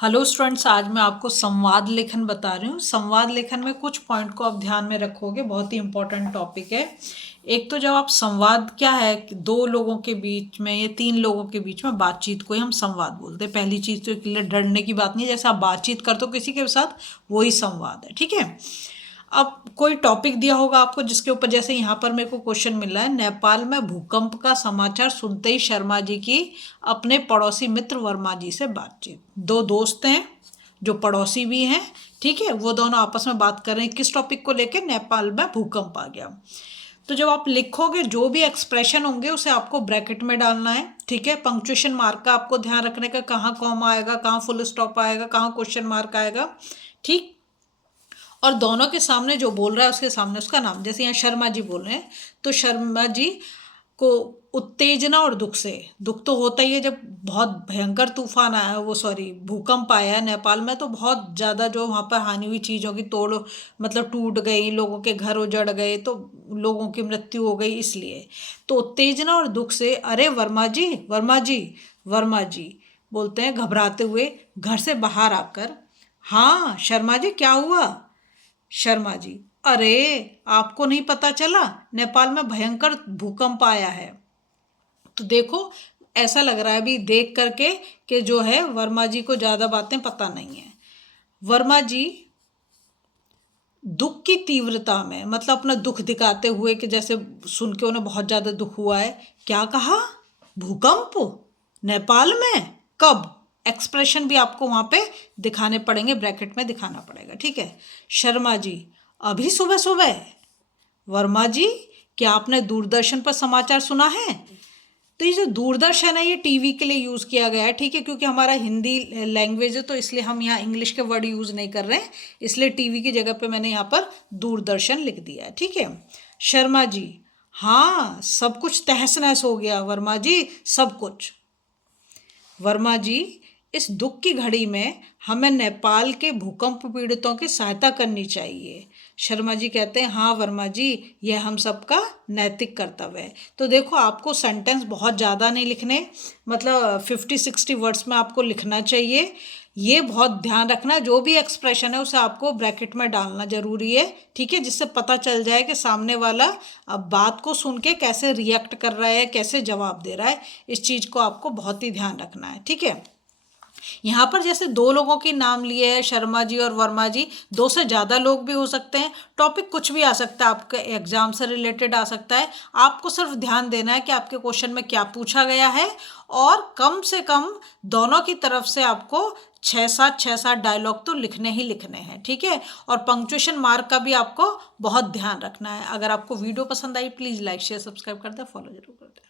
Hello students, आज मैं आपको संवाद लेखन बता रही हूँ। संवाद लेखन में कुछ पॉइंट को आप ध्यान में रखोगे, बहुत ही इंपॉर्टेंट टॉपिक है। एक तो जब आप संवाद क्या है कि दो लोगों के बीच में या तीन लोगों के बीच में बातचीत को ही हम संवाद बोलते हैं। पहली चीज़ तो इसलिए डरने की बात नहीं है, जैसे आप बातचीत करते हो किसी के साथ वही संवाद है, ठीक है। अब कोई टॉपिक दिया होगा आपको जिसके ऊपर, जैसे यहाँ पर मेरे को क्वेश्चन मिल रहा है, नेपाल में भूकंप का समाचार सुनते ही शर्मा जी की अपने पड़ोसी मित्र वर्मा जी से बातचीत। दो दोस्त हैं जो पड़ोसी भी हैं, ठीक है, वो दोनों आपस में बात कर रहे हैं किस टॉपिक को लेकर, नेपाल में भूकंप आ गया। तो जब आप लिखोगे जो भी एक्सप्रेशन होंगे उसे आपको ब्रैकेट में डालना है, ठीक है। पंक्चुएशन मार्क का आपको ध्यान रखने का, कहाँ कॉमा आएगा, कहाँ फुल स्टॉप आएगा, कहाँ क्वेश्चन मार्क आएगा, ठीक। और दोनों के सामने जो बोल रहा है उसके सामने उसका नाम, जैसे यहाँ शर्मा जी बोल रहे हैं तो शर्मा जी को उत्तेजना और दुख से, दुख तो होता ही है जब बहुत भयंकर तूफान आया, वो सॉरी भूकंप आया है नेपाल में, तो बहुत ज़्यादा जो वहाँ पर हानि हुई, चीज़ों की तोड़ मतलब टूट गई, लोगों के घर उजड़ गए, तो लोगों की मृत्यु हो गई, इसलिए तो उत्तेजना और दुख से, अरे वर्मा जी, वर्मा जी, वर्मा जी बोलते हैं घबराते हुए घर से बाहर आकर। हाँ शर्मा जी क्या हुआ? शर्मा जी, अरे आपको नहीं पता चला, नेपाल में भयंकर भूकंप आया है। तो देखो ऐसा लग रहा है अभी देख करके कि जो है वर्मा जी को ज़्यादा बातें पता नहीं है। वर्मा जी दुख की तीव्रता में, मतलब अपना दुख दिखाते हुए कि जैसे सुन के उन्हें बहुत ज़्यादा दुख हुआ है, क्या कहा? भूकंप नेपाल में कब? एक्सप्रेशन भी आपको वहाँ पे दिखाने पड़ेंगे, ब्रैकेट में दिखाना पड़ेगा, ठीक है। शर्मा जी, अभी सुबह सुबह? वर्मा जी, क्या आपने दूरदर्शन पर समाचार सुना है? तो ये जो दूरदर्शन है ये टीवी के लिए यूज़ किया गया है, ठीक है, क्योंकि हमारा हिंदी लैंग्वेज है तो इसलिए हम यहाँ इंग्लिश के वर्ड यूज़ नहीं कर रहे हैं, इसलिए टीवी की जगह पे मैंने यहाँ पर दूरदर्शन लिख दिया है, ठीक है। शर्मा जी, हाँ सब कुछ तहस नहस हो गया वर्मा जी, सब कुछ। वर्मा जी, इस दुख की घड़ी में हमें नेपाल के भूकंप पीड़ितों की सहायता करनी चाहिए। शर्मा जी कहते हैं, हाँ वर्मा जी, यह हम सबका नैतिक कर्तव्य है। तो देखो आपको सेंटेंस बहुत ज़्यादा नहीं लिखने, मतलब 50-60 वर्ड्स में आपको लिखना चाहिए। ये बहुत ध्यान रखना, जो भी एक्सप्रेशन है उसे आपको ब्रैकेट में डालना जरूरी है, ठीक है, जिससे पता चल जाए कि सामने वाला अब बात को सुन के कैसे रिएक्ट कर रहा है, कैसे जवाब दे रहा है। इस चीज़ को आपको बहुत ही ध्यान रखना है, ठीक है। यहाँ पर जैसे दो लोगों के नाम लिए हैं, शर्मा जी और वर्मा जी, दो से ज़्यादा लोग भी हो सकते हैं, टॉपिक कुछ भी आ सकता है, आपके एग्जाम से रिलेटेड आ सकता है। आपको सिर्फ ध्यान देना है कि आपके क्वेश्चन में क्या पूछा गया है, और कम से कम दोनों की तरफ से आपको 6-7 डायलॉग तो लिखने ही लिखने हैं, ठीक है। और पंक्चुएशन मार्क का भी आपको बहुत ध्यान रखना है। अगर आपको वीडियो पसंद I please like share subscribe कर दे, फॉलो जरूर कर दे।